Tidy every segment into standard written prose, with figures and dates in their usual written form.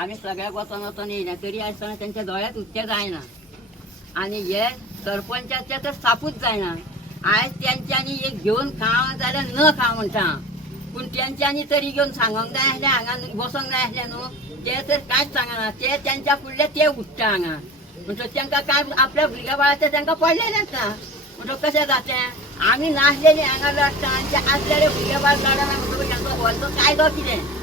आम्ही सगळ्या वचन वचन येईना तरी असताना त्यांच्या दोळ्यात उच्च जायना आणि हे सरपंचाच्या तर सापूच जायना. आज त्यांच्यानी एक घेऊन खाव जाल्यार न खाव म्हणटा पूण त्यांच्यानी तरी घेऊन सांगोंक जाय आसलें हांगा बसोंक जाय आसलें न्हू ते तर कांयच सांगना. ते त्यांच्या फुडले ते उठता हांगा म्हणटो तांकां काय आपल्या भुरग्या बाळाचें तांकां पडलेलेंच ना. म्हणटो कशें जातें आमी नासलेलीं हांगा लढटा आनी ते आसलेले भुरग्या बाळ लढना म्हणटकूच तांचो व्हडलो कायदो कितें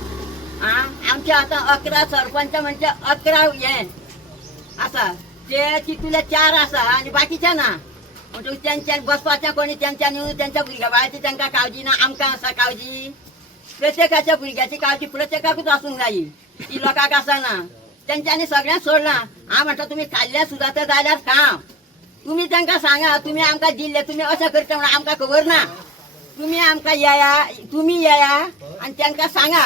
आमचे आतां 11 सरपंच म्हणजे 11 हे आसा ते तितूले 4 आसा आनी बाकीचे ना. म्हणटकूच तेंच्यान बसपाचें कोणी तेंच्यांनी तेंच्या भुरग्या बाळाची तांकां काळजी ना. आमकां आसा काळजी प्रत्येकाच्या भुरग्याची काळजी प्रत्येकाकूच आसूंक जायी ती लोकांक आसना. तेंच्यांनी सगळ्यांक सोडलां. हांव म्हणटा तुमी खाल्ले सुद्दां तर जाल्यार खाव. तुम्ही तांकां सांगा तुमी आमकां दिल्ले तुमी अशें करता म्हणून आमकां खबर ना. तुमी आमकां तुमी येया आनी तांकां सांगा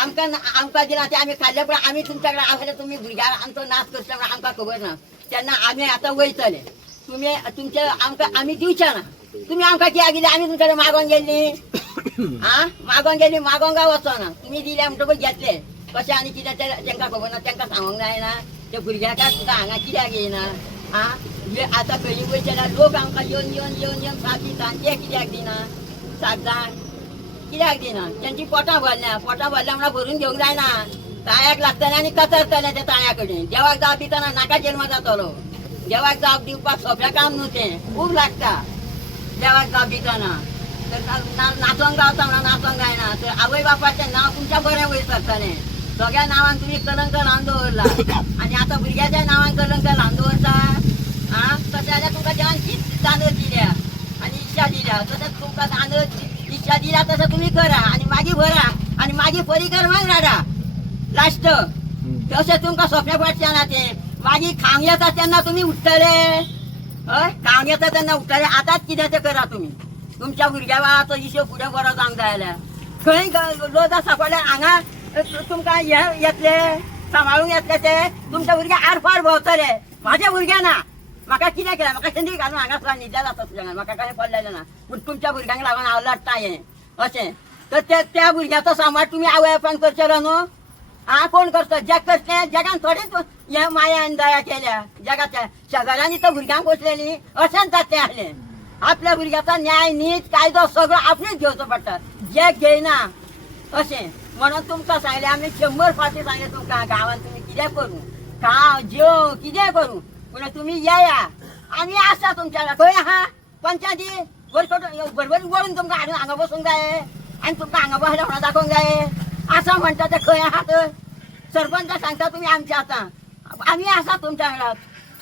आमकां दिला ते आमी खाल्ले पण आमी तुमच्या कडेन आसले तुमी भुरग्यां आमचो नाश करता म्हणून आमकां खबर ना. तेन्ना आमी आतां वयतले. तुमी तुमचे आमकां आमी दिवचे ना. तुमी आमकां कित्याक दिले आमी तुमच्या कडेन मागोंक गेल्ली मागोंक वचना. तुमी दिले म्हणटकूच घेतले कशें आनी कितें ते तांकां खबर ना. तांकां सांगोंक जायना ते भुरग्याक सुद्दां हांगा कित्याक येयना. हे आतां खंयी वयचे जाल्यार लोक आमकां येवन साथ दिता ते कित्याक दिना. साथ जाण कित्याक दिना. तेंची पोटां भरल्या म्हणून भरून घेवंक जायना. ताळ्याक लागतले आनी कचरतले ते ताळ्या कडेन. देवाक जाप दितना नाका जल्म जातलो. देवाक जाप दिवपाक सोंपें काम न्हू तें खूब लागता. देवाक जाप दितना तर नाचोंक गावता म्हणून नाचोंक जायना. तर आवय बापाचें नांव तुमच्या बरें वयर सरतलें. सगळ्या नांवान तुमी कलंक लावन दवरला आनी आतां भुरग्याच्या नांवान कलंक लावन दवरता. तशें जाल्यार तुमकां देवान कित दानत दिल्या आनी इच्छा दिल्या. तशेंच तुमकां दानत इच्छा दिल्या तशें तुमी करा आनी मागीर भरा आनी मागीर परिक्रमांक धाडा. लास्ट तशें तुमकां सोंपें पडचें ना तें. मागीर खावंक येता तेन्ना तुमी उठतले. हय खावंक येता तेन्ना उठतले. आतांच कितें तें करा तुमी. तुमच्या भुरग्या बाळाचो हिशोब फुडें बरो जावंक जाय जाल्यार खंय लोक आसा पळय हांगा तुमकां हे येतले सांबाळूंक येतले ते तुमच्या भुरगे आरपार भोंवतले. म्हाज्या भुरग्यां ना. म्हाका कितें केलें म्हाका संदी घालून हांगा सुद्दां न्हिदलें जाता तुज्या म्हाका कांय पडलेलें ना. पूण तुमच्या भुरग्यांक लागून हांव लडटा हें अशें. तर त्या भुरग्याचो सांबाळ तुमी आवय बापायन करचेलो न्हू. कोण करता जग करतलें. जगान थोडीच हे माया आनी दया केल्या. जगाच्या शेजाऱ्यांनी तर भुरग्यांक पोसलेलीं अशेंच जातलें आसलें. आपल्या भुरग्याचो न्याय नीत कायदो सगळो आपणेच घेवचो पडटा. जग घेयना अशें म्हणून तुमकां सांगलें आमी 100 फावटी सांगलें तुमकां गांवांत तुमी कितें करूं खाव जेव कितें करूं पूण तुमी येया आमी आसा तुमच्या खंय आहा पंचायती बरोबर वळून तुमकां हाडून हांगा बसूंक जाय आनी तुमकां हांगा बसलें म्हणून दाखोवंक जाय. आसा म्हणटा ते खंय आहात. सरपंचाक सांगता तुमी आमचे आसा आमी आसा तुमच्या वांगडा.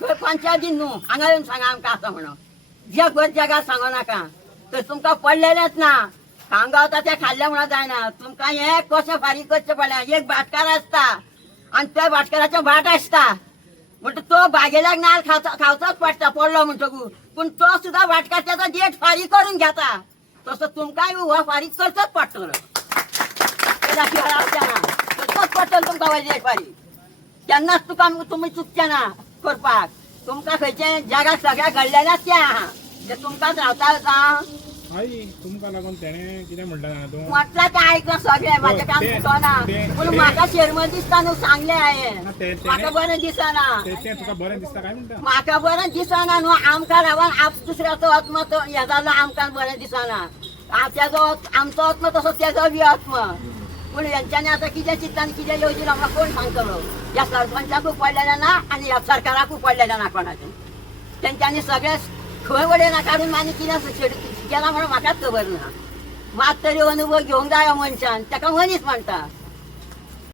थंय पंचायतीन न्हू हांगा येवन सांगा आमकां आसा म्हणून. जगभर जगार सांगो नाका. तर तुमकां पडलेलेंच ना. खावंक गावता तें खाल्लें म्हणून जायना. तुमकां हें कशें फारीक करचें पडलें. एक भाटकार आसता आनी त्या भाटकाराचो भाट आसता म्हणटा तो बागेल्याक नाल्ल खावचोच पडटा पडलो म्हणटकूच. पूण तो सुद्दां भाटकार तेजो देठ फारीक करून घेता. तसो तुमकांय हो फारीक करचोच पडटलो. करचोच पडटलो तुमकां हो देठ फारीक. तेन्नाच तुमी चुकचे ना करपाक. तुमकां खंयचें जगाक सगळ्या घडलेलेंच तें आहा तें तुमकांच रावता जावं. आई तुमकां लागून तेणें कितें म्हणटा तूं म्हटलं तें आयकलां सगळें म्हाजें काम चुकना. पूण म्हाका शर्म दिसता न्हू सांगलें हांवें. म्हाका बरें दिसना. तुका बरें दिसता काय म्हणटा. म्हाका बरें दिसना न्हू. आमकां रावन दुसऱ्याचो आत्मा तो हें जालो आमकां बरें दिसना. तेजो आमचो आत्मा तसो तेजो बी आत्मा. पूण हेंच्यांनी आतां कितें चिंतता आनी कितें येवजीन म्हाका कोण सांगतलो. ह्या सरपंचाकूय पडलेलें ना आनी ह्या सरकाराकूय पडलेलें ना कोणाचें. तेंच्यांनी सगळें खंय वडयना काडून आनी कितें केलां म्हणून म्हाकाच खबर ना. मात तरी अनुभव घेवंक जायो मनशान ताका मनीस म्हणटा.